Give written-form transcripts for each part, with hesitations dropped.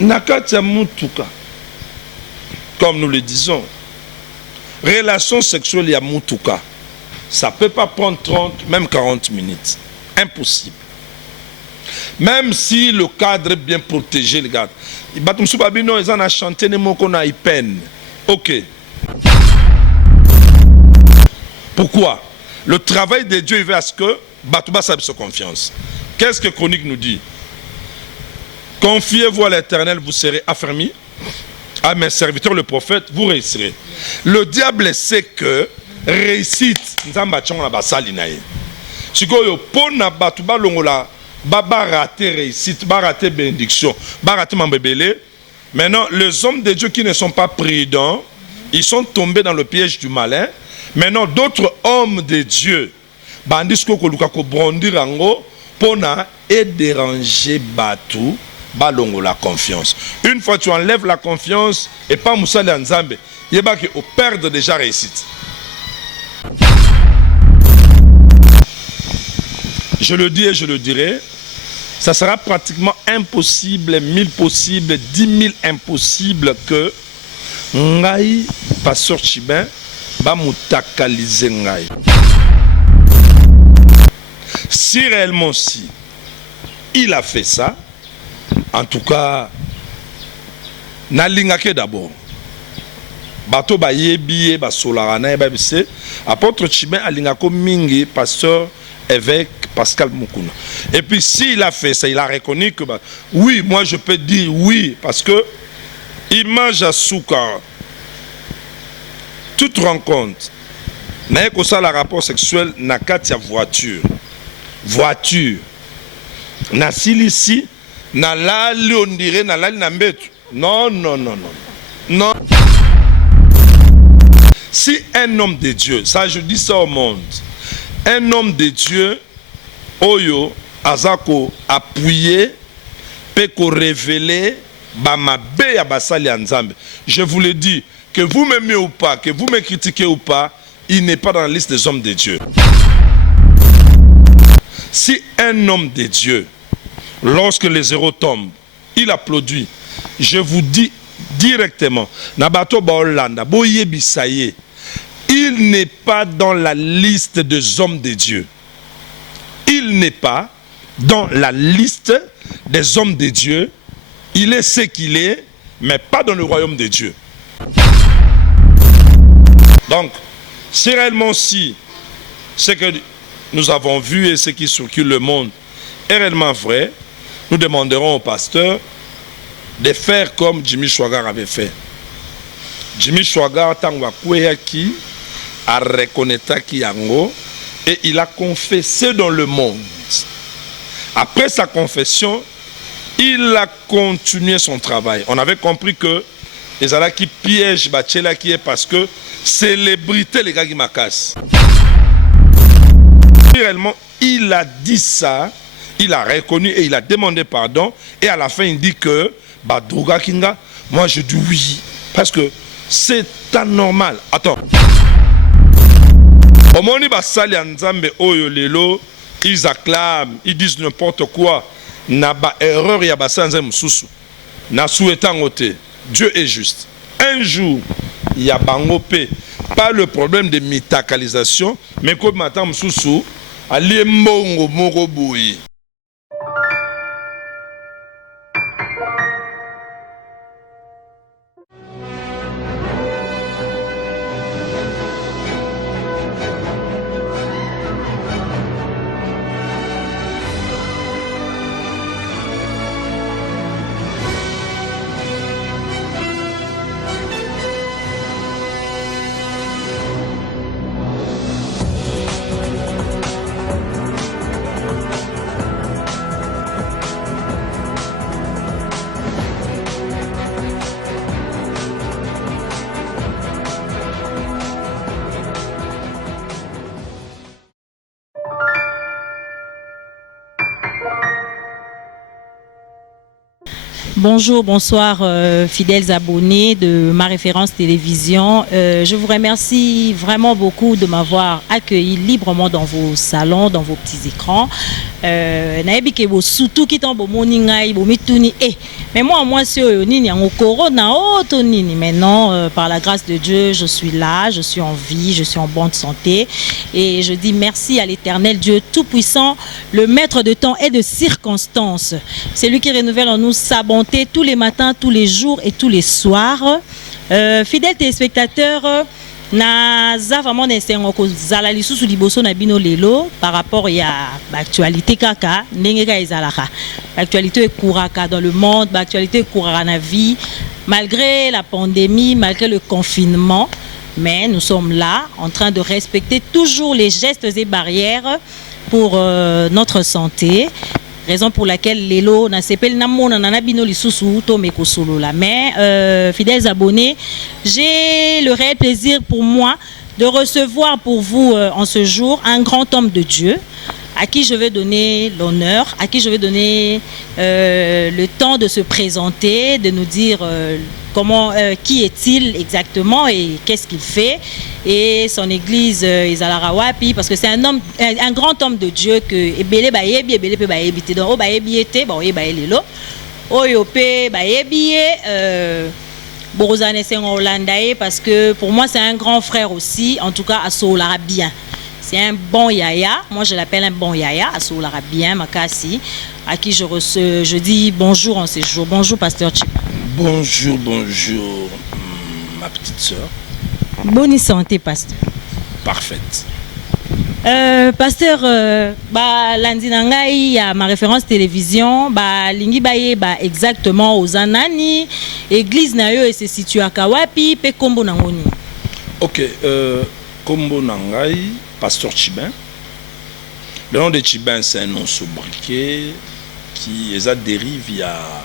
Nakatia mutuka, comme nous le disons, relation sexuelle ya mutuka, ça ne peut pas prendre 30, même 40 minutes. Impossible. Même si le cadre est bien protégé, les gars. Ils ont chanté des mots qu'on a peine. Ok. Pourquoi? Le travail de Dieu, il veut à ce que Batouba sache sa confiance. Qu'est-ce que Chronique nous dit? Confiez-vous à l'Éternel, vous serez affermis. À mes serviteurs, le prophète, vous réussirez. Le diable sait que réussite, si vous rater réussite, rater bénédiction, rater mambébélé. Maintenant, les hommes de Dieu qui ne sont pas prudents, ils sont tombés dans le piège du malin. Maintenant, d'autres hommes de Dieu, bandisco kolukako brondir ango, pona et déranger Batou, balongo la confiance. Une fois tu enlèves la confiance et pas Moussali Nzambe, yeba que au perdre déjà réussite. Je le dis et je le dirai, ça sera pratiquement impossible, 1000 possibles, 10 000 impossibles que Ngai, pasteur Chibin, va moutakaliser Ngai. Si réellement si il a fait ça, en tout cas, Nalingake d'abord. Bato ba yebiye ba solarana ba bise. Apôtre Chibin alingako mingi pasteur évêque Pascal Moukouna. Et puis s'il a fait ça, il a reconnu que bah, oui, moi je peux dire oui parce que image à Souka, toute rencontre, n'a que ça le rapport sexuel n'a qu'à voiture, na silisi, na lali on dirait na lali na mbetu. Non. Si un homme de Dieu, ça je dis ça au monde, un homme de Dieu, Oyo, Azako, appuyé, peut révéler, Bamabe ya basali Nzambe. Je vous le dis, que vous m'aimez ou pas, que vous me critiquez ou pas, il n'est pas dans la liste des hommes de Dieu. Si un homme de Dieu, lorsque les zéros tombent, il applaudit, je vous dis directement, Nabato Baolanda, Boye Bisaye, il n'est pas dans la liste des hommes de Dieu. Il n'est pas dans la liste des hommes de Dieu. Il est ce qu'il est, mais pas dans le royaume de Dieu. Donc, si réellement si ce que nous avons vu et ce qui circule le monde est réellement vrai, nous demanderons au pasteur de faire comme Jimmy Swaggart avait fait. Jimmy Swaggart, Tangwakweyaki, a reconnu Yango et il a confessé dans le monde. Après sa confession, il a continué son travail. On avait compris que les Ala qui piègent Bachela qui est parce que célébrité les gars qui m'acassent. Réellement, il a dit ça, il a reconnu et il a demandé pardon. Et à la fin, il dit que Badouga Kinga, moi je dis oui. Parce que c'est anormal. Attends. Au moment où Basali Nzambe Oyo Lelo, ils acclament, ils disent n'importe quoi. Na ba erreur ya Basali Nzambe Msusu. Na souhaitant ôter. Dieu est juste. Un jour, il y a Bangopé. Pas le problème de mitakalisation, mais comme Madame Msusu, Ali Mbongo Moroboui. Bonjour, bonsoir fidèles abonnés de ma référence télévision. Je vous remercie vraiment beaucoup de m'avoir accueilli librement dans vos salons, dans vos petits écrans. Mais moi maintenant par la grâce de Dieu, je suis là, je suis en vie, je suis en bonne santé et je dis merci à l'Éternel Dieu Tout-Puissant, le maître de temps et de circonstances. C'est lui qui renouvelle en nous sa bonté tous les matins, tous les jours et tous les soirs. Fidèles téléspectateurs, naza vraiment n'esengo kozala lisusu liboso na bino lelo par rapport ya actualité kaka ndenge ka ezalaka. L'actualité ekuraka dans le monde, l'actualité ekuraka na vie malgré la pandémie, malgré le confinement, mais nous sommes là en train de respecter toujours les gestes et barrières pour notre santé. Raison pour laquelle Lelo n'a s'appelle Namona Nanabino Lisusu Tomeko Solo là. Mais fidèles abonnés, j'ai le réel plaisir pour moi de recevoir pour vous en ce jour un grand homme de Dieu à qui je vais donner l'honneur, à qui je vais donner le temps de se présenter, de nous dire comment, qui est-il exactement et qu'est-ce qu'il fait. Et son église Izalara Wapi, parce que c'est un homme, un grand homme de Dieu que ebele bayebi ebele pe bayebi te donc o bayebi ete ba oye baelelo oyo pe bayebi Borozane Sengo Holandaye parce que pour moi c'est un grand frère aussi, en tout cas à Solara bien. C'est un bon yaya, moi je l'appelle un bon yaya, à Solara bien Makasi, à qui je dis bonjour en ces jours. Bonjour pasteur Chiba. Bonjour, bonjour ma petite sœur. Bonne santé, pasteur. Parfaite. Pasteur, lundi nangai ya ma référence télévision, lingi baye exactement aux anani, église na yo et se situe à Kawapi, pe kombo nangoni. Ok, kombo nangai, pasteur Chibin. Le nom de Chibin, c'est un nom sobriquet qui est à dérive à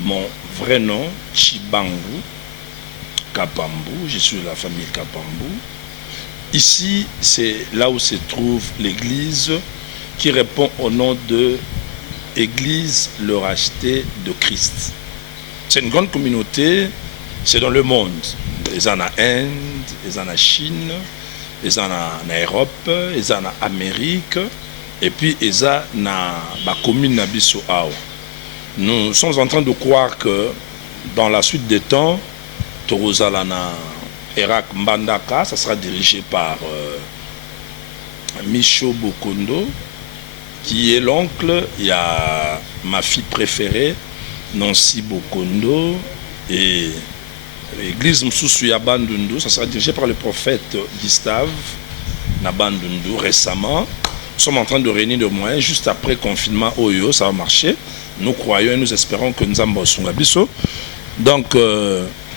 mon vrai nom, Chibangu. Kapambu, je suis de la famille Kapambu. Ici, c'est là où se trouve l'église qui répond au nom de Église le racheté de Christ. C'est une grande communauté, c'est dans le monde. Ils en ont en Inde, ils en ont en Chine, ils en ont en Europe, ils en ont en Amérique, et puis ils en ont dans la commune Nabiso Awa. Nous sommes en train de croire que dans la suite des temps, Torozalana Erak Mbandaka, ça sera dirigé par Micho Bokondo, qui est l'oncle. Il y a ma fille préférée, Nancy Bokondo, et l'église Msusu Bandundu, ça sera dirigé par le prophète Gustave Nabandundu récemment. Nous sommes en train de réunir des moyens juste après confinement Oyo, ça va marcher. Nous croyons et nous espérons que nous avons Biso. Donc,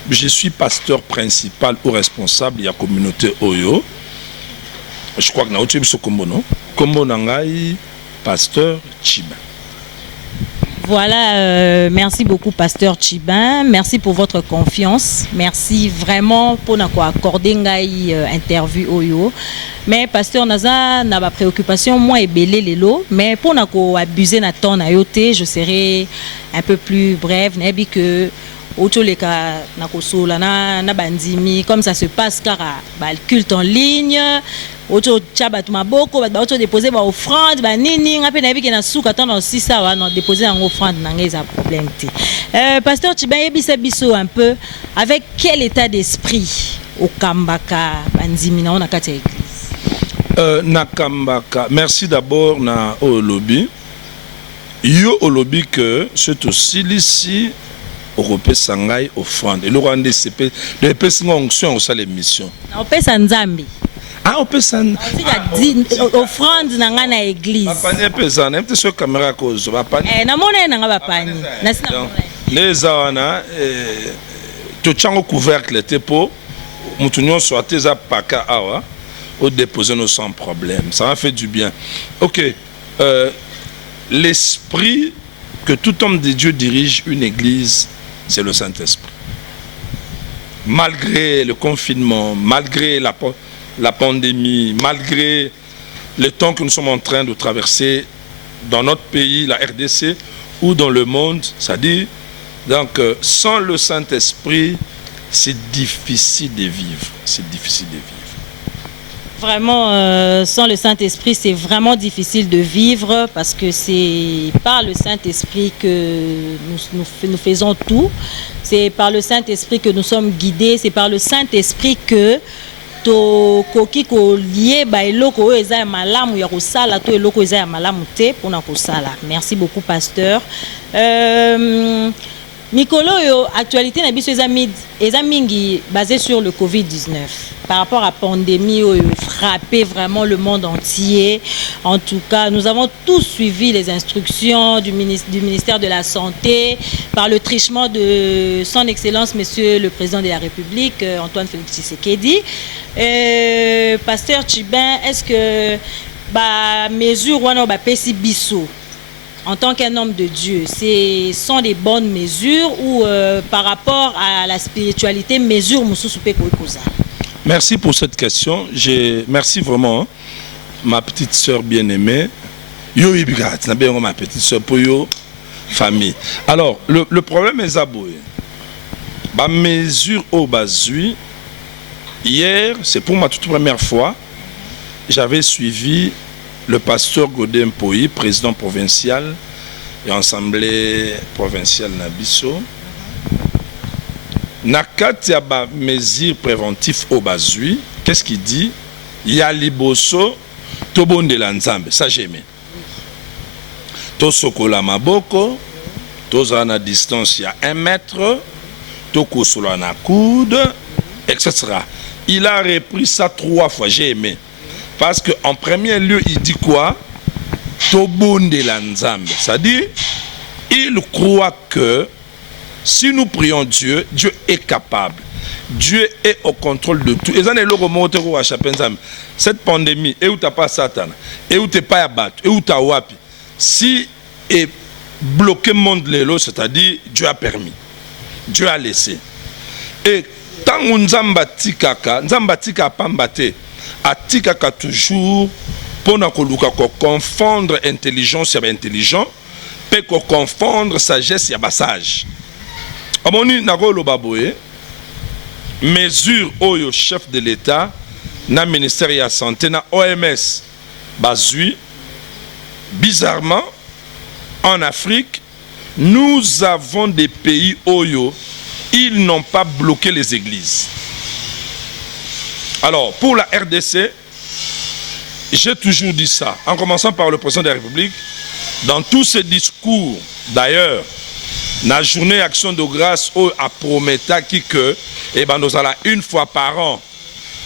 je suis pasteur principal ou responsable de la communauté Oyo. Je crois que nous avons ce combo, non? Combo Nangai, pasteur Chibin. Voilà, merci beaucoup pasteur Chibin, merci pour votre confiance, merci vraiment pour nous accorder une interview Oyo. Mais pasteur Naza n'a pas préoccupation, moi et belé les lots, mais pour nous abuser na temps na yote, je serai un peu plus brève, n'ebi que Otoleka nakosola na bandimi comme ça se passe car le culte en ligne auto chabat maboko ba auto déposer ba offrande ba nini ngape na biki na suka tant dans 6 ça non déposer en offrande na ngeza problème té pasteur Chibin yebisa biso un peu avec quel état d'esprit au Kambaka bandimi na ona kati église na Kambaka. Merci d'abord na Olobi yo Olobi que c'est aussi ici Europé Sangai offrande. Et le Rwanda CP, le PS onction au l'émission. On peut s'enzambi. Ah, on peut s'en. Offrande dans la église. Papa pesant, même sur caméra cause. Papa. Na mona na nga papa ni. Les awana to chango couvercle te po mutunyo soit tes apaka awa au déposer nos sans problème. Ça m'a fait du bien. OK. L'esprit que tout homme de Dieu dirige une église, c'est le Saint-Esprit. Malgré le confinement, malgré la pandémie, malgré le temps que nous sommes en train de traverser dans notre pays, la RDC, ou dans le monde, c'est-à-dire Donc, sans le Saint-Esprit, c'est difficile de vivre. C'est difficile de vivre. Vraiment, sans le Saint-Esprit, c'est vraiment difficile de vivre parce que c'est par le Saint-Esprit que nous faisons tout. C'est par le Saint-Esprit que nous sommes guidés. C'est par le Saint-Esprit que tokoki kolieba eloko oyo eza ya malamu ya kosala to eloko eza ya malamu te mpona kosala. Merci beaucoup, pasteur. Mikolo oyo actualité na biso eza mingi basée sur le Covid-19 par rapport à la pandémie oyo frappé vraiment le monde entier. En tout cas, nous avons tous suivi les instructions du ministère de la Santé par le trichement de son Excellence Monsieur le Président de la République, Antoine Félix Tshisekedi. Pasteur Tchibin, est-ce que mesure wana ba pesi biso en tant qu'un homme de Dieu, ce sont des bonnes mesures ou par rapport à la spiritualité, mesures mususu pe koza? Merci pour cette question. Merci vraiment, hein, ma petite sœur bien-aimée. Yo ibigat, na bien ma petite sœur pour yo famille. Alors, le problème est aboué. Ba mesure au bazui. Hier, c'est pour ma toute première fois, j'avais suivi le pasteur Godin Poyi, président provincial et assemblée provinciale Nabiso. Nakati ya ba mesure préventif au bazui, qu'est-ce qu'il dit? Ya liboso tobonde la nzambe, ça j'aime. To sokola maboko, to za na distance ya 1 mètre, to kosola na coude, etc. Il a repris ça 3 fois, j'ai aimé. Parce qu'en premier lieu, il dit quoi? Tobonde la nzambe. C'est-à-dire, il croit que si nous prions Dieu, Dieu est capable. Dieu est au contrôle de tout. Cette pandémie, et où t'as pas Satan, et où t'es pas abattu, et où t'as wapi, si est bloqué le monde l'élo, c'est-à-dire Dieu a permis, Dieu a laissé. Et tant que Nzamba tika pambate, atikaka toujours pour ne confondre intelligence et intelligent, peut confondre sagesse et sage. Amoni nagolo baboé, mesure oyo chef de l'État, na ministère de la Santé, na OMS, bazui, bizarrement, en Afrique, nous avons des pays oyo, ils n'ont pas bloqué les églises. Alors, pour la RDC, j'ai toujours dit ça, en commençant par le président de la République, dans tous ses discours, d'ailleurs, la journée Action de grâce à Prometa qui que, nous allons 1 fois par an,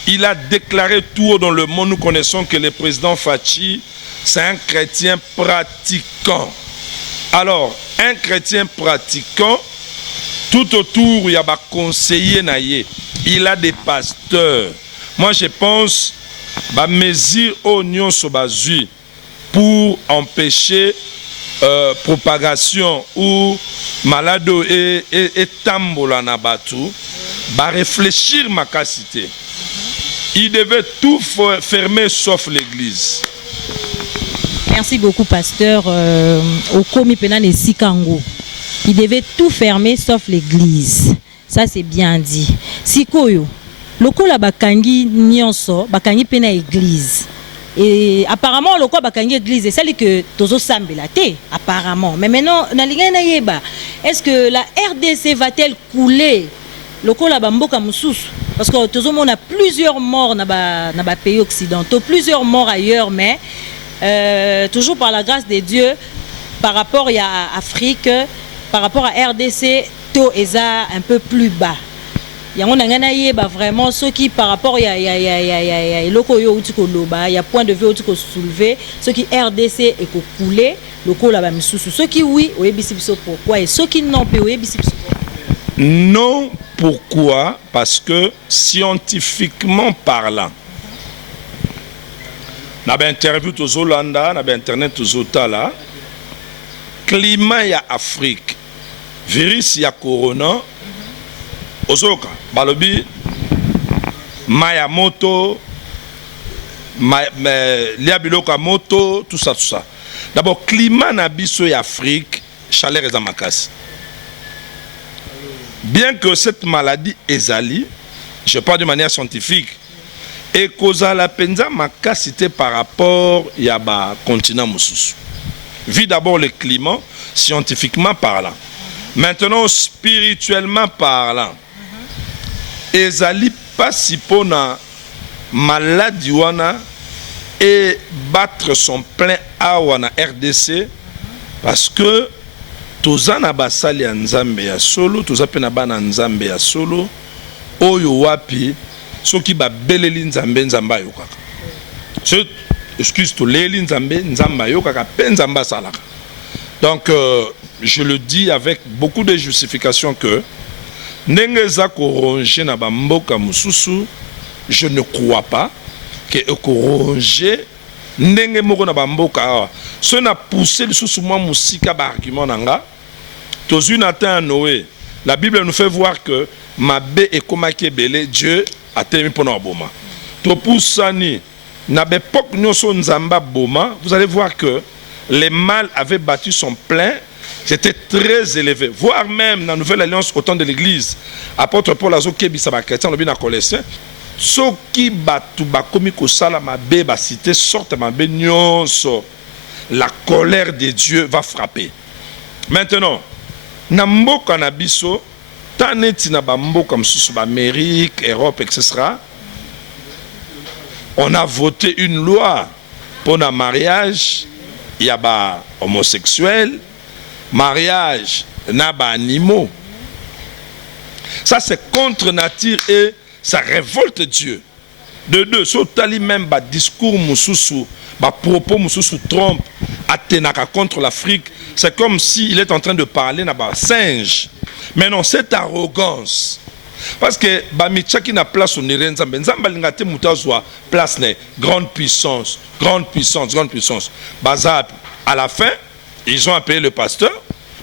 il a déclaré tout dans le monde, nous connaissons que le président Fachi, c'est un chrétien pratiquant. Alors, un chrétien pratiquant, tout autour, il y a des conseillers, il a des pasteurs. Moi, je pense que mesure oignon sur bazui pour empêcher propagation ou malado et tambola na batu, réfléchir ma capacité. Il devait tout fermer sauf l'église. Merci beaucoup, pasteur. Okomi Penane Sikango. Il devait tout fermer sauf l'église. Ça, c'est bien dit. Sikoyo, lokola bakangi nyonso, bakangi pena église. Et apparemment, le quoi bakangi église, c'est celle que tozo sambela te, apparemment. Mais maintenant, est-ce que la RDC va-t-elle couler le quoi la bamboka moussous? Parce que tozo on a plusieurs morts dans les pays occidentaux, plusieurs morts ailleurs, mais toujours par la grâce de Dieu, par rapport à Afrique, par rapport à RDC, to eza un peu plus bas. Il y a vraiment ceux qui par rapport il y a point de vue où tu peux soulever ceux qui RDC et coulé le col là bas ceux qui oui pourquoi et ceux qui non non pourquoi parce que scientifiquement parlant na ba interview to Zolanda na ba internet to Zotala climat ya Afrique virus ya corona Ozoka, balobi, maya moto, liabiloka moto, tout ça, tout ça. D'abord, climat na biso et Afrique, chaleur et zamakasi. Bien que cette maladie ezali, je parle de manière scientifique, et causa la penza makasité par rapport à ba continent mususu. Vu d'abord le climat, scientifiquement parlant. Maintenant, spirituellement parlant, ezali pas si pona maladie wana et battre son plein awa na RDC parce que toza na basali ya nzambe ya solo, toza pe na bana nzambe ya solo oyo wapi soki babeleli nzambe nzamba ayokaka. Excuse to leli nzambe nzamba ayokaka pe nzamba asalaka. Donc je le dis avec beaucoup de justification que ndenge za koronge na bamboka mususu, je ne crois pas que koronge ndenge moko na bamboka awa. Ce n'a poussé le sous-moi musika ba argument nanga. Tozu natin Noé. La Bible nous fait voir que Mabé et Komake Belé, Dieu a terminé pour nous boma. To poussani na l'époque nyoso nzamba boma, vous allez voir que les mâles avaient battu son plein. C'était très élevé. Voire même dans la Nouvelle Alliance au temps de l'Église, apôtre Paul Azo Kebi Saba chrétien, le bien Colossien, ceux qui batu bakomi kosala mabe ba cité sorte mabe nyonso, la colère de Dieu va frapper. Maintenant, na mboka na biso, taneti na ba mboka msusu ba Amérique, Europe, etc. On a voté une loi pour le mariage, il y a ba homosexuels, mariage na ba animaux. Ça c'est contre nature et ça révolte Dieu. De deux, sotali même ba discours mususu, ba propos mususu trompe atenaka contre l'Afrique, c'est comme si il est en train de parler na ba singe. Mais non, cette arrogance. Parce que ba michaki na place au nzambe, nzambe lingate mutazwa place ne grande puissance, grande puissance, grande puissance. Bazap à la fin, ils ont appelé le pasteur,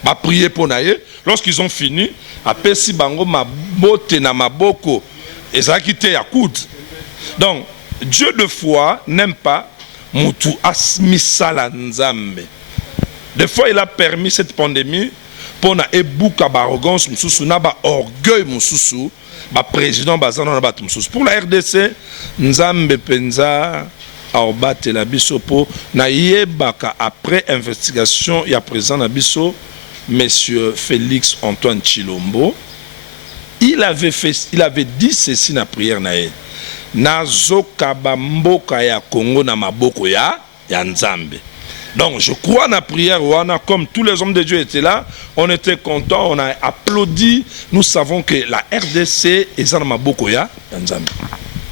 ba prier pour naïe. Lorsqu'ils ont fini, apesi bango mabote na maboko, et ça quitté à coude. Donc, Dieu de foi n'aime pas mutu asmisala nzambe. Des fois, il a permis cette pandémie pour na ebuka ba arrogance mususu na ba orgueil mususu, ba président bazana na ba mususu. Pour la RDC, nzambe penza aobate la biso po na yebaka après investigation ya président na biso monsieur Félix Antoine Chilombo, il avait dit ceci na prière na ye. Nazoka bamboka ya Congo na maboko ya nzambe. Donc je crois à la prière, comme tous les hommes de Dieu étaient là, on était contents, on a applaudi. Nous savons que la RDC est dans maboko ya nzambe.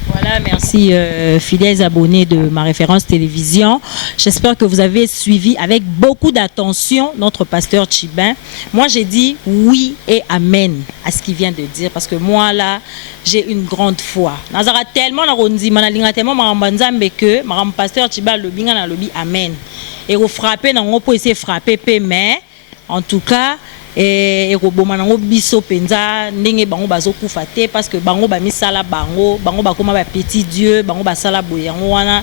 Voilà, merci fidèles abonnés de ma référence télévision. J'espère que vous avez suivi avec beaucoup d'attention notre pasteur Tchibin. Moi, j'ai dit oui et amen à ce qu'il vient de dire parce que moi, là, j'ai une grande foi. Nazara tellement que mon pasteur Tchibin le binga na lobi amen. Et vous frappez dans mon pour essayer de frapper, mais en tout cas, et roboma nango biso penza ndenge bango bazokufa te parce que bango ba misala bango ba koma ba petit Dieu bango ba sala boyango wana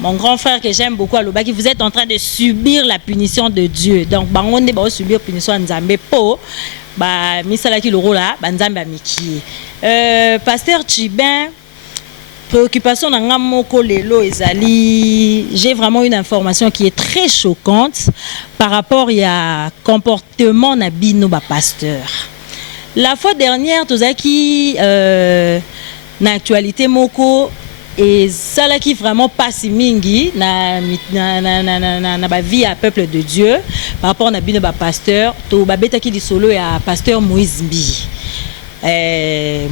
mon grand frère que j'aime beaucoup alobaki vous êtes en train de subir la punition de Dieu donc bango ne ba subir punition nzambe po ba misala ki loro la ba nzambe amiki pasteur Tchibin préoccupation dans moko lelo ezali j'ai vraiment une information qui est très choquante par rapport à comportement na bino ba pasteur. La fois dernière tozaki na actualité moko et ça là qui vraiment passe mingi na ba vie à peuple de Dieu par rapport na bino ba pasteur to ba betaki di solo ya pasteur Moïse Mbi.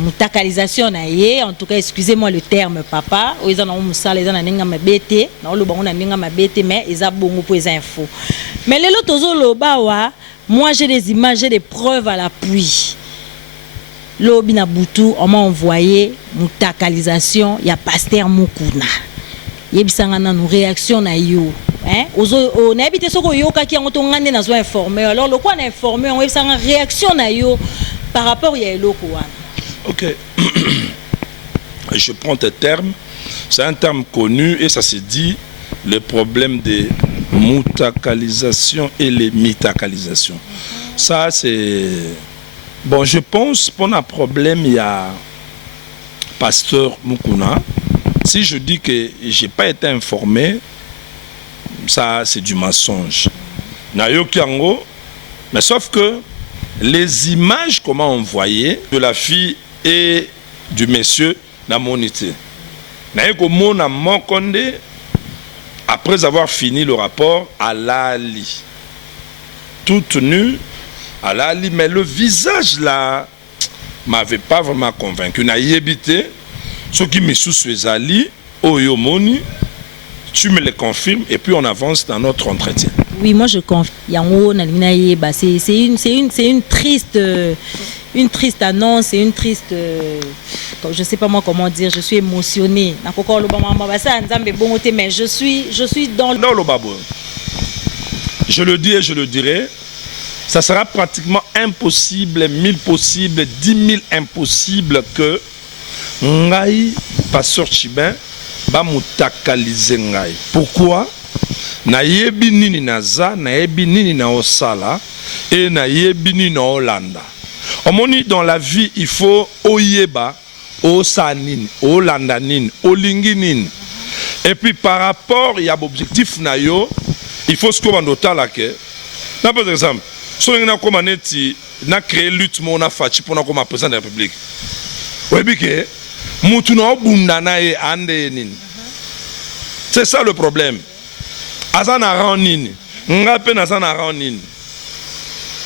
Mutakalisation na ye en tout cas excusez-moi le terme papa ils ont musala ils ont ninga mabete na lo bango na ninga mabete mais ils a bongo pour les infos mais les lotozo lobawa moi j'ai des images j'ai des preuves à l'appui lobi na butu on m'a envoyé mutakalisation ya pasteur Mukuna yebisanga na nous réaction na yo hein ozo na habité soko yo ka ki ngoto ngane na zo informer alors le quoi na informer on yebisanga réaction na yo par rapport à l'eau. Ok. Je prends tes termes. C'est un terme connu et ça se dit le problème des mutakalisations et les mitakalisations. Ça, c'est... Bon, je pense pour un problème, il y a pasteur Mukuna. Si je dis que je n'ai pas été informé, ça, c'est du mensonge. Nayokiango, mais sauf que les images qu'on m'a envoyées de la fille et du monsieur n'a monité. Après avoir fini le rapport, à l'ali. Toute nue, à l'ali, mais le visage là m'avait pas vraiment convaincu. N'a habité, ce qui me sous ali, oyomoni, tu me le confirmes et puis on avance dans notre entretien. Oui, moi je confirme. C'est une triste annonce, c'est une triste... je ne sais pas moi comment dire, je suis émotionnée. Mais je suis dans le... Non, le babou. Je le dis et je le dirai, ça sera pratiquement impossible, 1000 possibles, 10 000 impossibles que Ngai, pasteur Chibin, ba mutakalize Ngai. Pourquoi? Na yebi nini naza, na yebi nini na osala, et na yebi nini na olanda. Omoni, dans la vie, il faut oyeba, osanin, olandanin, olinguinin. Et puis par rapport, il y a l'objectif nayo, il faut ce qu'on doit là que. Par exemple, si on a commandé, na créé lutte, on a fait pour comme président de la République. Oui, bien que, mutuna bundana e ande. C'est ça le problème.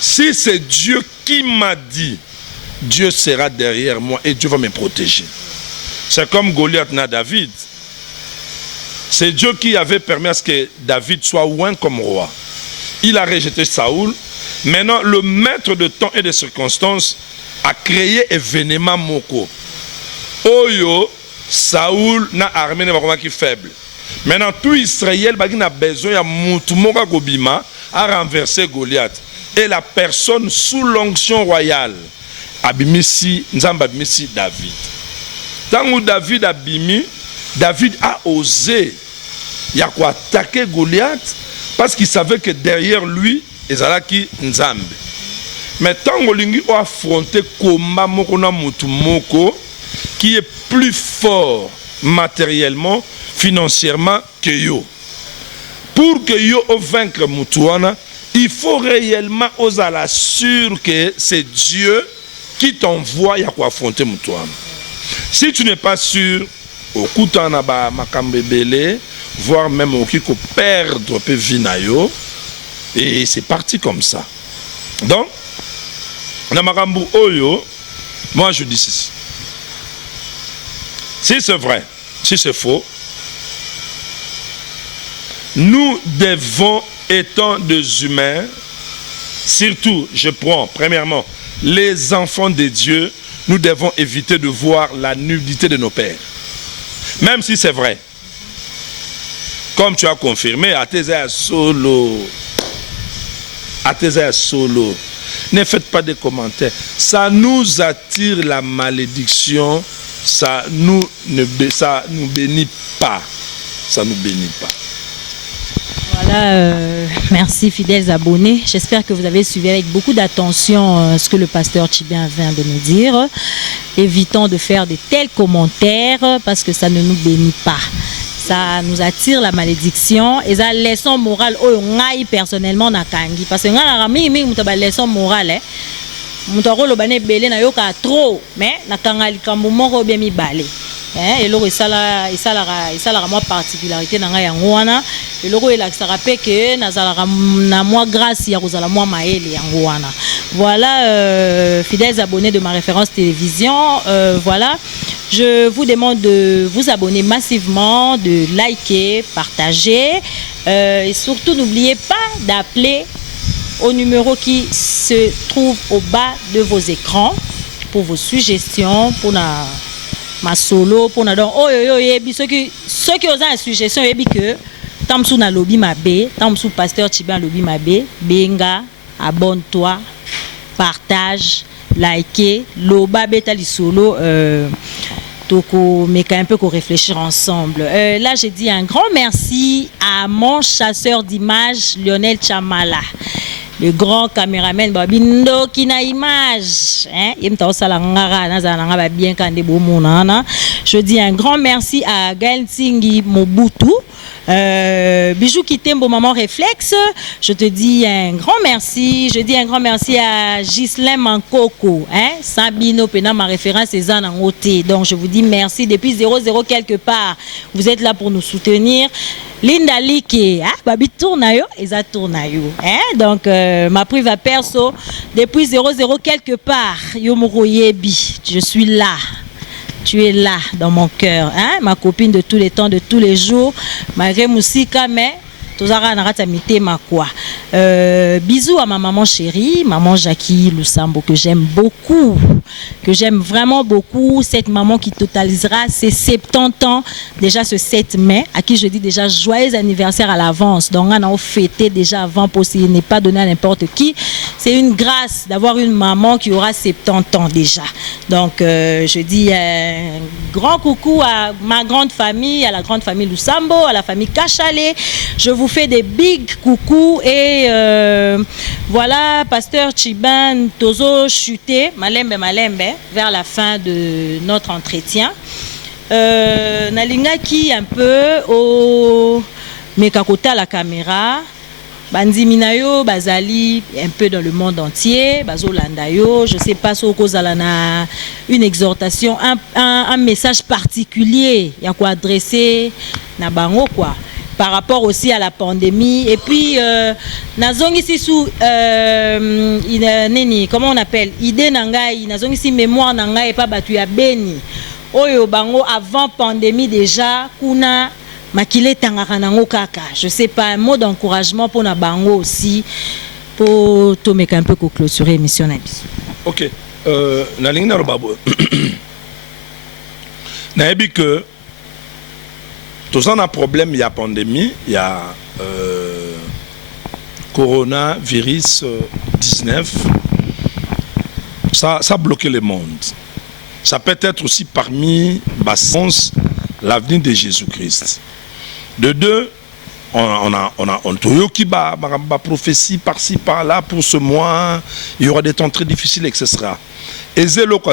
Si c'est Dieu qui m'a dit, Dieu sera derrière moi et Dieu va me protéger. C'est comme Goliath n'a David. C'est Dieu qui avait permis à ce que David soit oint comme roi. Il a rejeté Saoul. Maintenant, le maître de temps et de circonstances a créé événement moko. Oyo, Saoul n'a armé qui faible. Maintenant, tout Israël a besoin de Moutumoka Gobima à renverser Goliath. Et la personne sous l'onction royale, Abimisi, Nzamba Abimisi David. Tant que David abimi, David a osé attaquer Goliath parce qu'il savait que derrière lui, Ezalaki Nzambe. Mais tant que a affronté Komba Mokona Moutumoko, qui est plus fort matériellement, financièrement que yo. Pour que yo vaincre Moutouana, il faut réellement oser l'assurer que c'est Dieu qui t'envoie à affronter Moutouana. Si tu n'es pas sûr, au coup de makambebele, voire même au kiko perdre peu vinayo, et c'est parti comme ça. Donc, na makambu oyo, moi je dis ceci. Si c'est vrai, si c'est faux, nous devons, étant des humains, surtout, je prends, premièrement, les enfants de Dieu, nous devons éviter de voir la nudité de nos pères. Même si c'est vrai. Comme tu as confirmé, Athésia solo. Athésia solo. Ne faites pas de commentaires. Ça nous attire la malédiction. Ça nous bénit pas. Ça nous bénit pas. Voilà, merci fidèles abonnés. J'espère que vous avez suivi avec beaucoup d'attention ce que le pasteur Chibin vient de nous dire. Évitons de faire de tels commentaires parce que ça ne nous bénit pas. Ça nous attire la malédiction et ça leçon morale personnellement na kangi parce que ngana rami mutaba leçon morale mutaro lo bane belé na yoka trop mais na kangali kambo moko bien mi balé. Et le la moi particularité dans la wana et le il a que na moi grâce ya kozala moi maele wana. Voilà fidèles abonnés de ma référence télévision, voilà, je vous demande de vous abonner massivement, de liker, partager et surtout n'oubliez pas d'appeler au numéro qui se trouve au bas de vos écrans pour vos suggestions, pour ma solo pour na donc ceux qui ont une suggestion yebi que tamsou na lobby mabe tamsou pasteur Chibin lobby mabe benga abonne-toi partage liker loba beta li solo toko mais un peu qu'on réfléchir ensemble. Là j'ai dit un grand merci à mon chasseur d'images Lionel Chamala. le grand caméraman Babindo qui n'a image. Je dis un grand merci à Gaël Tsingi Mobutu. Bijou Kitembo Maman Réflexe, je te dis un grand merci. Je dis un grand merci à Ghislain Mankoko, Sabino Pena, ma référence est en Oté. Donc je vous dis merci depuis 00 quelque part. Vous êtes là pour nous soutenir. Linda Like, Babi Tournayo, Eza Tournayo. Donc ma prive perso depuis 00 quelque part. Yomuro Yebi, je suis là. Tu es là dans mon cœur, ma copine de tous les temps, de tous les jours. Malgré Moussika, mais bisous à ma maman chérie, maman Jackie Lusambo, que j'aime beaucoup, que j'aime vraiment beaucoup. Cette maman qui totalisera ses 70 ans déjà ce 7 mai, à qui je dis déjà joyeux anniversaire à l'avance. Donc on a fêté déjà avant pour ce n'est pas donné à n'importe qui. C'est une grâce d'avoir une maman qui aura 70 ans déjà. Donc je dis un grand coucou à ma grande famille, à la grande famille Lusambo, à la famille Kachale. Je vous fais des big coucou et voilà, pasteur Chiban Tozo chuté, malembe vers la fin de notre entretien. Nalinga qui un peu au mekakota à la caméra. Bandi Minayo, Bazali, un peu dans le monde entier, Bazo Landayo, je ne sais pas si au Kozalana, une exhortation, un message particulier, il y a quoi adresser, Nabango quoi. Par rapport aussi à la pandémie. Et puis, nazong ici sous, comment on appelle, idée nangai, nazong ici mémoire nangai et pas battu à Beni. Oyo bango avant pandémie déjà, kuna makile tangaranango kaka. Je sais pas, un mot d'encouragement pour na bango aussi, pour tout mettre un peu pour clôturer l'émission Nabis. Ok. Nalingna robabo. Naebi que tous on a problème, il y a pandémie, il y a coronavirus 19. Ça a bloqué le monde. Ça peut être aussi parmi l'avenir de Jésus-Christ. De deux, on a qui va prophétie par-ci par-là pour ce mois, il y aura des temps très difficiles, etc. Et c'est le cas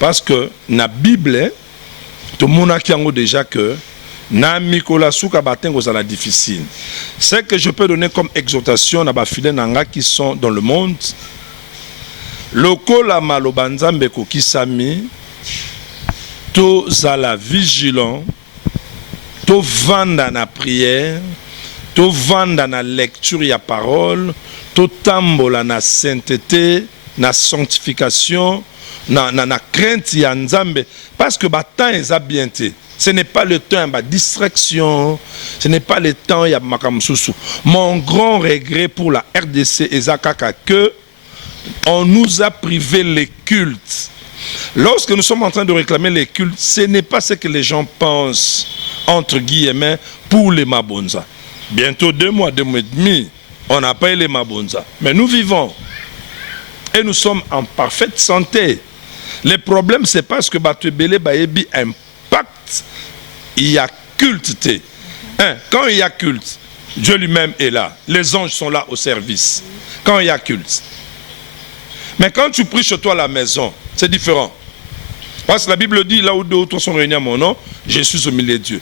parce que dans la Bible, tout le monde a déjà que na mikola souka batengo za la difficile. C'est que je peux donner comme exhortation à bafile nanga qui sont dans le monde. Lokola malobanzambe ko kisami to zala vigilant, to vanda na prière, to vanda na lecture ya parole, to tambola na sainteté, na sanctification, na crainte ya nzambe parce que batan eza bienté. Ce n'est pas le temps de distraction, ce n'est pas le temps de makamsusu. Mon grand regret pour la RDC est que on nous a privé les cultes. Lorsque nous sommes en train de réclamer les cultes, ce n'est pas ce que les gens pensent, entre guillemets, pour les Mabonza. Bientôt 2 mois, 2 mois et demi, on n'a pas eu les Mabonza. Mais nous vivons et nous sommes en parfaite santé. Le problème, c'est parce que Batubele Baebi impact, il y a culte. Quand il y a culte, Dieu lui-même est là. Les anges sont là au service. Quand il y a culte. Mais quand tu pries chez toi à la maison, c'est différent. Parce que la Bible dit, là où 2 ou 3 sont réunis à mon nom, je suis au milieu d'eux.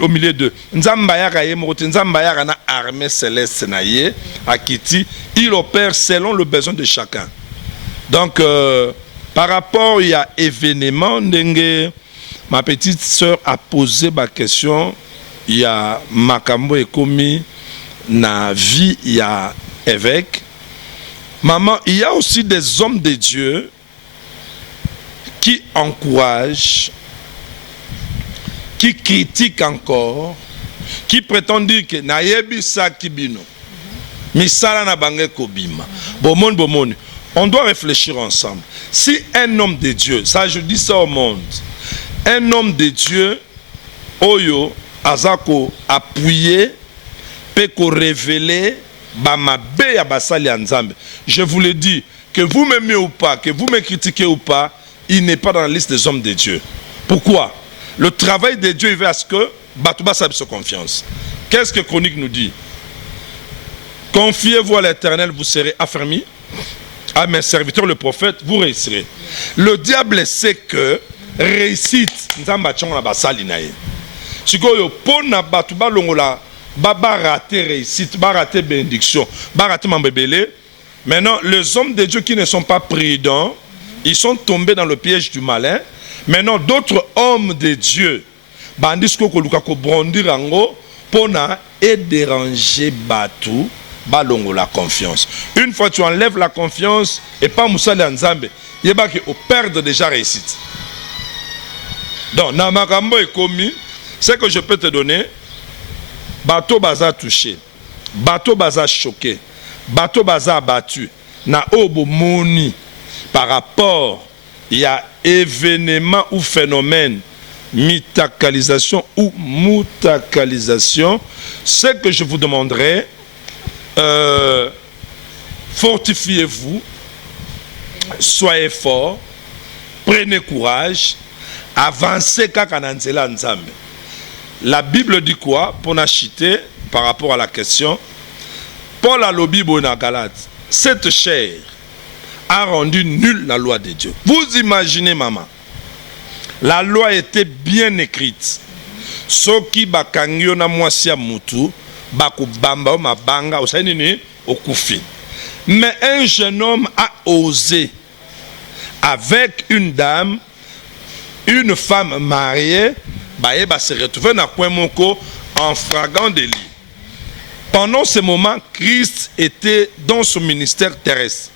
Au milieu d'eux. Nzambayara na armée céleste naye, Akiti, il opère selon le besoin de chacun. Donc, par rapport il y a événement, ma petite sœur a posé ma question. Il y a Makambo et Komi, na vie, il y a évêque. Maman, il y a aussi des hommes de Dieu qui encouragent, qui critiquent encore, qui prétendent dire que nayebi sa kibino, misala na bange kobima. Bomon. On doit réfléchir ensemble. Si un homme de Dieu, ça je dis ça au monde, un homme de Dieu, Oyo, Azako, appuyé, peut révéler, je vous le dis, que vous m'aimez ou pas, que vous me critiquez ou pas, il n'est pas dans la liste des hommes de Dieu. Pourquoi? Le travail de Dieu, il veut à ce que Batouba sache sa confiance. Qu'est-ce que Chronique nous dit? Confiez-vous à l'Éternel, vous serez affermis. À mes serviteurs, le prophète, vous réussirez. Le diable sait que réussite, nzamba tchonga basali na ye. Sikoyo pona batu balongola ba rater réussite, ba rater bénédiction, ba rater mambebele. Maintenant, les hommes de Dieu qui ne sont pas prudents, ils sont tombés dans le piège du malin. Maintenant, d'autres hommes de Dieu, bandisco koluka ko brondir ango pona et déranger batu. Balongo la confiance. Une fois tu enlèves la confiance et pas Moussali Nzambe, il y a qui perdre déjà réussite. Donc, dans ma gambo est commis, c'est que je peux te donner, bateau baza touché, bateau baza choqué, bateau baza abattu, na obo moni par rapport, il y a événement ou phénomène, mitacalisation ou moutacalisation, ce que je vous demanderai, fortifiez-vous, soyez forts, prenez courage, avancez kakananzela nzambe. La Bible dit quoi? Pour n'acheter par rapport à la question, Paul a lobby na Galate, cette chair a rendu nulle la loi de Dieu. Vous imaginez, maman, la loi était bien écrite. Soki bakangyo na mwasi ya mutu, bakubamba mabanga osanini okufi. Mais un jeune homme a osé avec une dame, une femme mariée, ba se retrouver na coin moko en flagrant délit. Pendant ce moment, Christ était dans son ministère terrestre.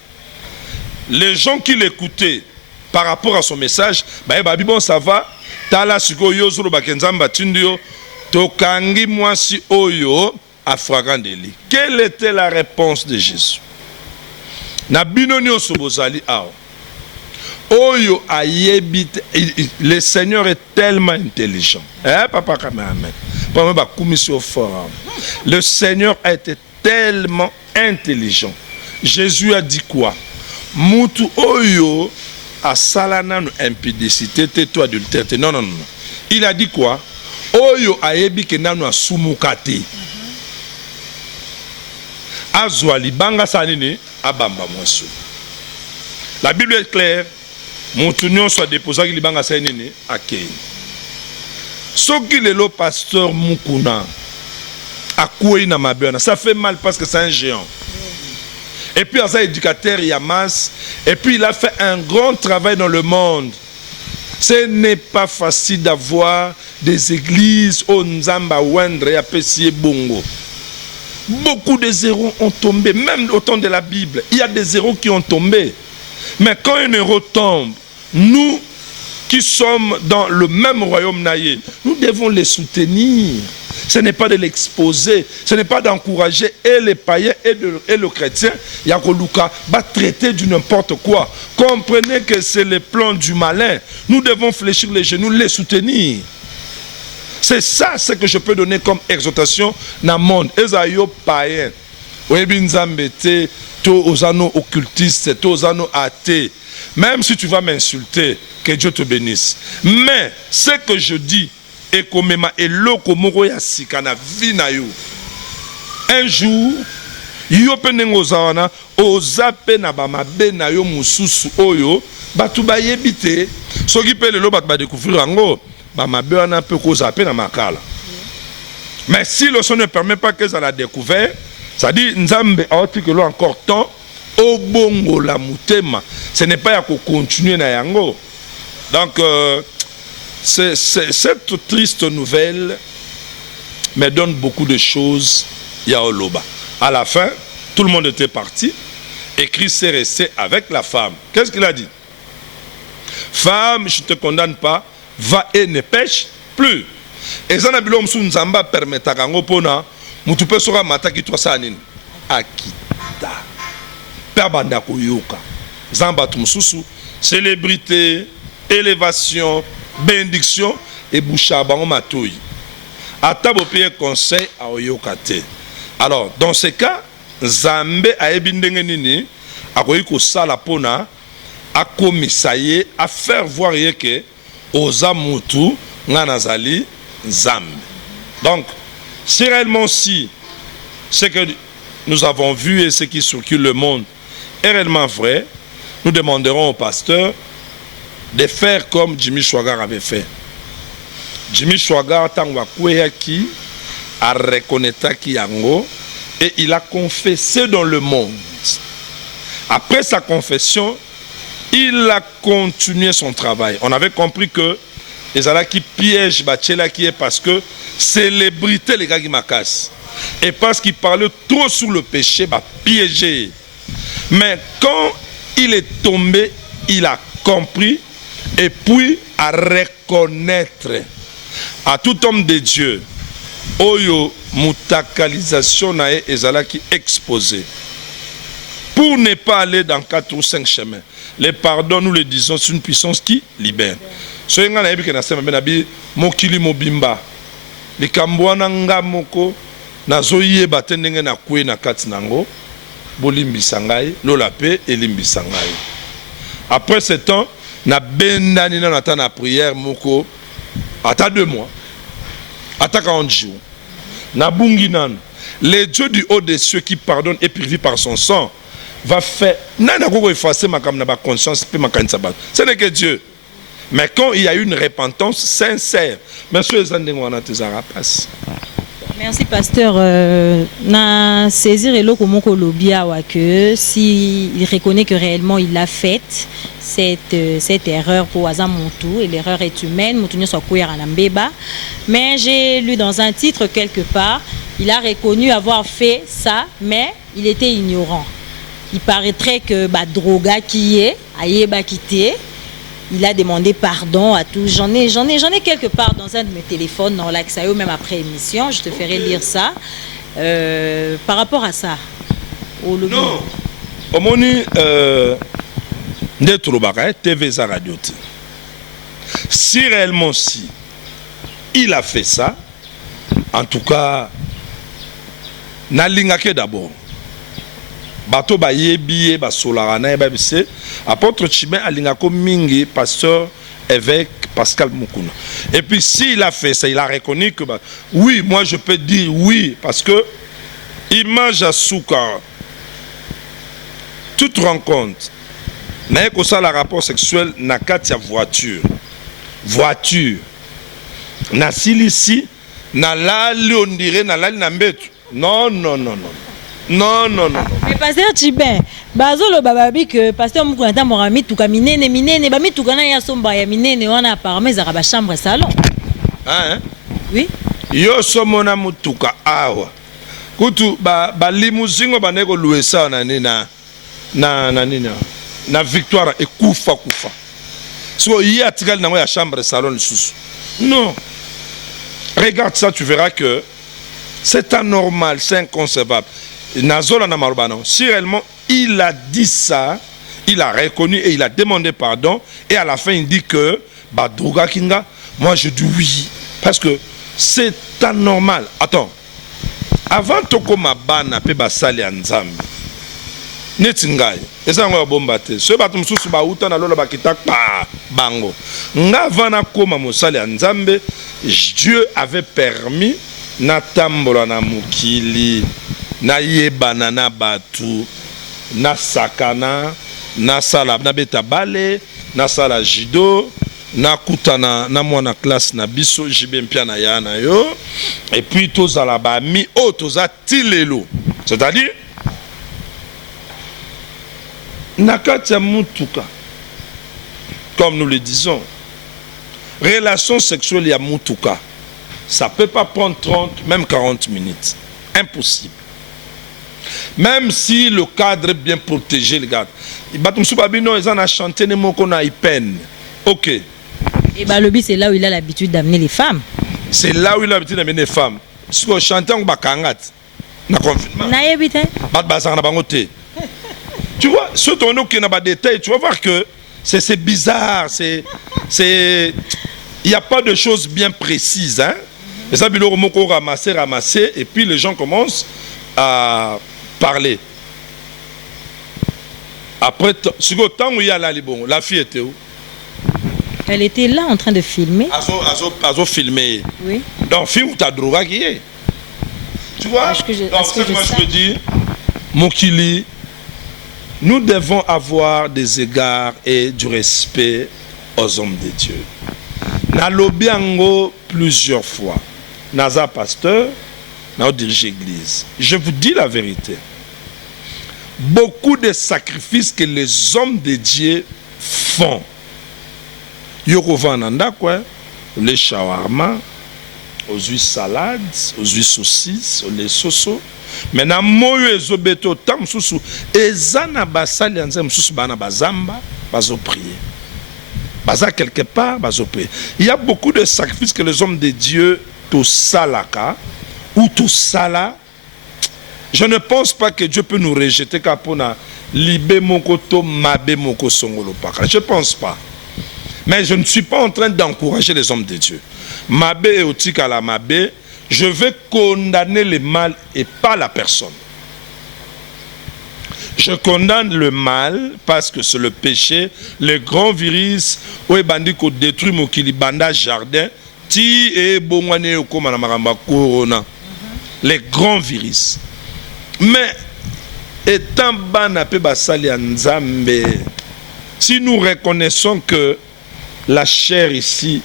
Les gens qui l'écoutaient par rapport à son message, bon ça va, tala siko yozuro bakenzamba tindio tokangi mwasi oyo a flagrant délit. Quelle était la réponse de Jésus? Na binonio sobozali ao. Oyo ayebite, le Seigneur est tellement intelligent. Papa Amen. Le Seigneur a été tellement intelligent. Jésus a dit quoi? Mutu oyo a salana no impudicité, toi adultère. Non, non, non. Il a dit quoi? Oyo ayebi ke nanu asumukate. Azwa libanga sanini abamba mwasu. La Bible est claire. Montunyon soit déposé qui libanga sanini akei. Soki lelo pasteur Mukuna akoué na mabena, ça fait mal parce que c'est un géant. Et puis, il éducateur Yamas, et puis il a fait un grand travail dans le monde. Ce n'est pas facile d'avoir des églises au Nzamba Wendre et à Pessie Bongo. Beaucoup de zéros ont tombé, même au temps de la Bible. Il y a des zéros qui ont tombé. Mais quand un héros tombe, nous qui sommes dans le même royaume naïe, nous devons les soutenir. Ce n'est pas de l'exposer, ce n'est pas d'encourager et les païens et le chrétien, Yakoluka, va traiter du n'importe quoi. Comprenez que c'est le plan du malin. Nous devons fléchir les genoux, les soutenir. C'est ça ce que je peux donner comme exhortation dans le monde. Esayo païen, Webinzambete, to osano occultiste, to osano athée. Même si tu vas m'insulter, que Dieu te bénisse. Mais ce que je dis, et comme eloko moko ya sika na vie na yo. Un jour, yo penengo zawana ozape na ba mabe na yo mususu oyo batu ba yebite soki pe lelo batu ba découvrir ango ba mabe wana pe ko zape na makala. Mais si le son ne permet pas que ça la découvert, ça dit nzambe aoti que lo encore temps au bongo la mutema. Ce n'est pas ya ko continuer na yango. Donc cette triste nouvelle me donne beaucoup de choses. Yaoloba. À la fin, tout le monde était parti et Christ est resté avec la femme. Qu'est-ce qu'il a dit? Femme, je ne te condamne pas, va et ne pêche plus. Et ça n'a pas Nzamba permet à Gango Pona, Mutupe sera mataki toi sanin. Akita. Perbanda Koyoka. Zamba Tumsusu, célébrité, élévation, bénédiction et bouchabango matouille. Atabo paye conseil à oyokate. Alors, dans ce cas, Zambe a ebindengenini, a koyiko sala pona, a komisaye, a faire voir que oza mutu, nganazali, Zambe. Donc, si réellement si, c'est que nous avons vu et ce qui circule le monde est réellement vrai, nous demanderons au pasteur de faire comme Jimmy Swaggart avait fait. Jimmy Swaggart qui a reconnu Yango et il a confessé dans le monde. Après sa confession, il a continué son travail. On avait compris que les gens qui piègent Bachela qui est parce que célébrité les gars qui m'acassent. Et parce qu'il parlait trop sur le péché, bah piégé. Mais quand il est tombé, il a compris et puis à reconnaître à tout homme de Dieu. Oyo mutakalisation na ezala qui exposé. Pour ne pas aller dans 4 ou 5 chemins. Le pardon, nous le disons, c'est une puissance qui libère. So yenga na yebike na sema benabi mokili mobimba. Likambwana nga moko nazoyeba te ndenge na kwe na kati nango bolimbisa ngai lola pe elimbisa ngai. Après ce temps, na bendani na nata na prière moko ata 2 mois. Ata 40 jours. Na bungi nan. Le Dieu du haut des cieux qui pardonne et purifie par son sang va faire nana koko effacer ma kam na ba conscience pe makanisa ba. Ce n'est que Dieu. Mais quand il y a une repentance sincère, monsieur Zandengwana Tezara passe. Merci pasteur. Na saisir eloko moko lobia wa que si il reconnaît que réellement il l'a faite cette erreur pour Azamontou et l'erreur est humaine, Moutounio soit couillard en ambeba. Mais j'ai lu dans un titre quelque part, il a reconnu avoir fait ça, mais il était ignorant. Il paraîtrait que droga qui est ayeba quitté. Il a demandé pardon à tous. J'en ai quelque part dans un de mes téléphones, dans l'Axayo, même après émission. Je te ferai lire ça. Par rapport à ça. Non. Au moni, TV Radio. Si réellement si il a fait ça, en tout cas, n'alingake d'abord. Bato ba yebi ba solarana ba bise apôtre Chibin alingako mingi pasteur évêque Pascal Mukuna. Et puis s'il a fait ça, il a reconnu que oui, moi je peux dire oui parce que image à souka toute rencontre n'a que ça la rapport sexuel na katia voiture na silisi na la on dirait na la nambetu non. Non. Mais pasteur Chibin, bazolo bababi que pasteur Mukuna ta morami tuka minene ba mituka na ya somba ya minene wana apparemment za ba chambre salon. Hein? Oui. Yo somona mutuka awa. Kutu ba limousine ba neko louesa na nina na victoire et kufa. So y a tigal na ya chambre salon sous. Non. Regarde ça, tu verras que c'est anormal, c'est inconcevable. Si réellement il a dit ça, il a reconnu et il a demandé pardon, et à la fin il dit que Droga Kinga, moi je dis oui, parce que c'est anormal. Attends, avant Tokoma Bana pe basali anzambe, netingai, eza ngo bombate, ce batum susu ba uta na lola bakita pa bango. Nga vana koma mosali anzambe, Dieu avait permis na tambola na mukili. Na yebana na batu na sakana na sala na beta bale na sala judo na kutana na mwana classe na biso jibe mpia na yana yo et puis tozala ba mi o toza tilelo, c'est-à-dire nakati ya mutuka comme nous le disons, relation sexuelle ya mutuka ça peut pas prendre 30 même 40 minutes, impossible. Même si le cadre est bien protégé, les gars. Ils ont chanté les mots qu'on a peine. Ok. Et le but, c'est là où il a l'habitude d'amener les femmes. C'est là où il a l'habitude d'amener les femmes. Si on chante, on va kangat. Na confinement. Tu vois, ce tonneau qui n'a pas de détails, tu vas voir que c'est bizarre. Il n'y a pas de choses bien précises. Hein? Et ça, il faut ramasser, et puis les gens commencent à parler. Après, si le temps où il y a là, la fille était où? Elle était là en train de filmer. Azo filmer. Oui. Donc, film où tu as droga qui est. Tu vois? C'est ce que moi je me dis, Mokili, nous devons avoir des égards et du respect aux hommes de Dieu. Nalobiango plusieurs fois. Naza pasteur, na dirige l'église. Je vous dis la vérité. Beaucoup de sacrifices que les hommes de Dieu font. Yorovananda quoi, les shawarma, aux huiles salades, aux huiles saucisses, les soso. Maintenant moyo ezobeto tam susu ezana basali anze mususu bana bazamba bazo prier. Baza quelque part bazo prier. Il y a beaucoup de sacrifices que les hommes de Dieu to salaka ou to sala. Je ne pense pas que Dieu peut nous rejeter kapona libe moko to mabe moko songolo paka. Je pense pas. Mais je ne suis pas en train d'encourager les hommes de Dieu. Mabe et otika la mabe, je vais condamner le mal et pas la personne. Je condamne le mal parce que c'est le péché, les grands virus, où bandi ko détruit mon kilibanda jardin, ti et bongwane okoma na maramba corona. Les grands virus. Mais étant bana pe basali nzambe, si nous reconnaissons que la chair ici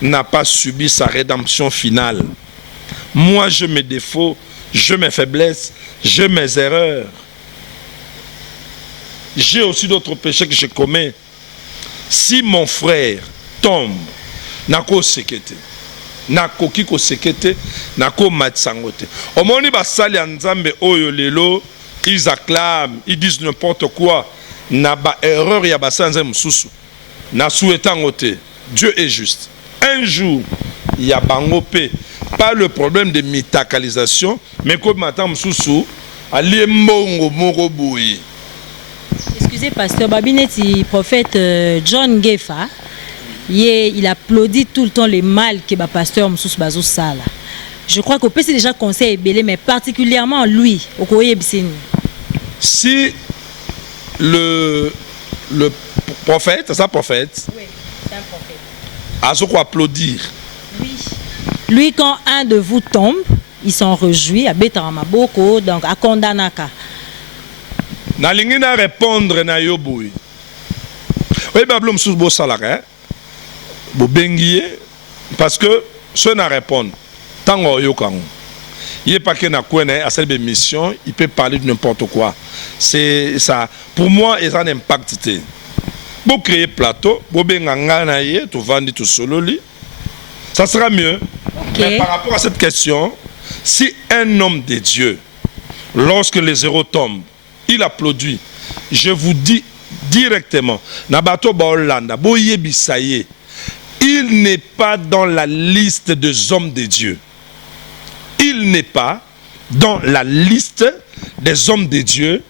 n'a pas subi sa rédemption finale, moi j'ai mes défauts, j'ai mes faiblesses, j'ai mes erreurs. J'ai aussi d'autres péchés que je commets. Si mon frère tombe, nako sekete, nako kiko sekete, nako matsangote. Au moni basali nzambe oyo lelo, ils acclament, ils disent n'importe quoi. Na ba erreur ya basanze mususu. Na souhaitangote. Dieu est juste. Un jour, il y a bangopé. Pas le problème de mitakalisation, mais comme maintenant mususu, ali mbongo moko boui. Excusez, pasteur Babineti, prophète John Ngefa, il applaudit tout le temps les mal que le pasteur Moussous Bazo Sala. Je crois qu'au PC déjà conseil belé, mais particulièrement lui, au Koye Bissini. Si le prophète, c'est ça prophète? Oui, c'est un prophète. À ce qu'on applaudir. Oui. Lui, quand un de vous tombe, il s'en réjouit, à Betaramaboko, donc à Kondanaka. Nalingi na répondre na yo boui. Oui, bablom sous bo salaka. Bo bengiye parce que ce na répondre. Tango yo kango. Il est pas que na kwene à cette émission, il peut parler de n'importe quoi. C'est ça. Pour moi, il a un impact. Bo créer plateau, bo benganga na ye, to vandi to sololi. Ça sera mieux. Okay. Mais par rapport à cette question, si un homme de Dieu, lorsque les zéros tombent, il applaudit. Je vous dis directement, Nabato Baolanda, Boye Bissaye, il n'est pas dans la liste des hommes de Dieu. Il n'est pas dans la liste des hommes de Dieu.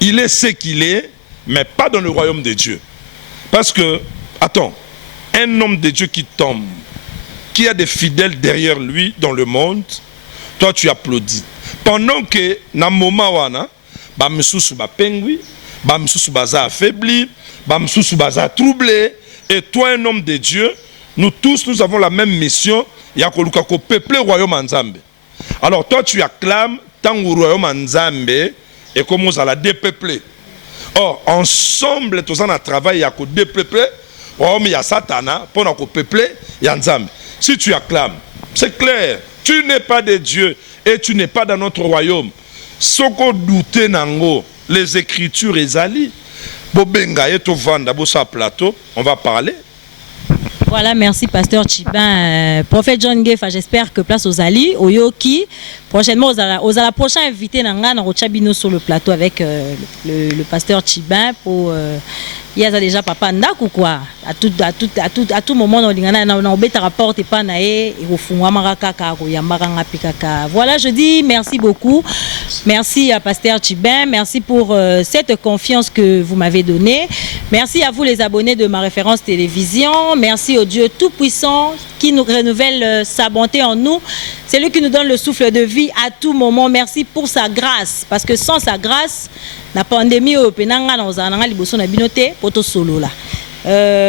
Il est ce qu'il est, mais pas dans le royaume de Dieu. Parce que, attends, un homme de Dieu qui tombe, qui a des fidèles derrière lui dans le monde, toi tu applaudis. Pendant que, dans le moment wana, bamisusu ba pengui, bamisusu baza affaibli, bamisusu baza troublé, et toi un homme de Dieu, nous tous nous avons la même mission, ya koluka ko peupler royaume Nzambe. Alors toi tu acclames tant au royaume Nzambe et comment ça la dépeupler. Or ensemble tous en travail ya ko dépeupler royaume ya Satana pour na ko peupler ya Nzambe. Si tu acclames, c'est clair, tu n'es pas de Dieu et tu n'es pas dans notre royaume. Soko douté nango, les écritures ezali. Bobenga et to vanda bosa plateau, on va parler. Voilà, merci pasteur Tchibin. Prophète John Ngefa, j'espère que place aux Ali, au Yoki. Prochainement, aux la prochaine invité Nanga dans Chabino sur le plateau avec le pasteur Tchibin pour il y a déjà papa ndak ou quoi à tout moment on lingana na obeta rapport et pas nae et au fond amaraka ka ko yamaranga pikaka. Voilà, je dis merci beaucoup. Merci à pasteur Tchibin, merci pour cette confiance que vous m'avez donnée. Merci à vous les abonnés de ma référence télévision. Merci au Dieu tout-puissant qui nous renouvelle sa bonté en nous. C'est lui qui nous donne le souffle de vie à tout moment. Merci pour sa grâce. Parce que sans sa grâce, la pandémie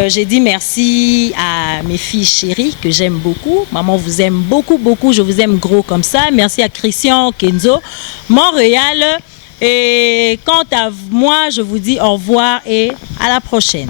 j'ai dit merci à mes filles chéries que j'aime beaucoup. Maman vous aime beaucoup, beaucoup. Je vous aime gros comme ça. Merci à Christian Kenzo, Montréal. Et quant à moi, je vous dis au revoir et à la prochaine.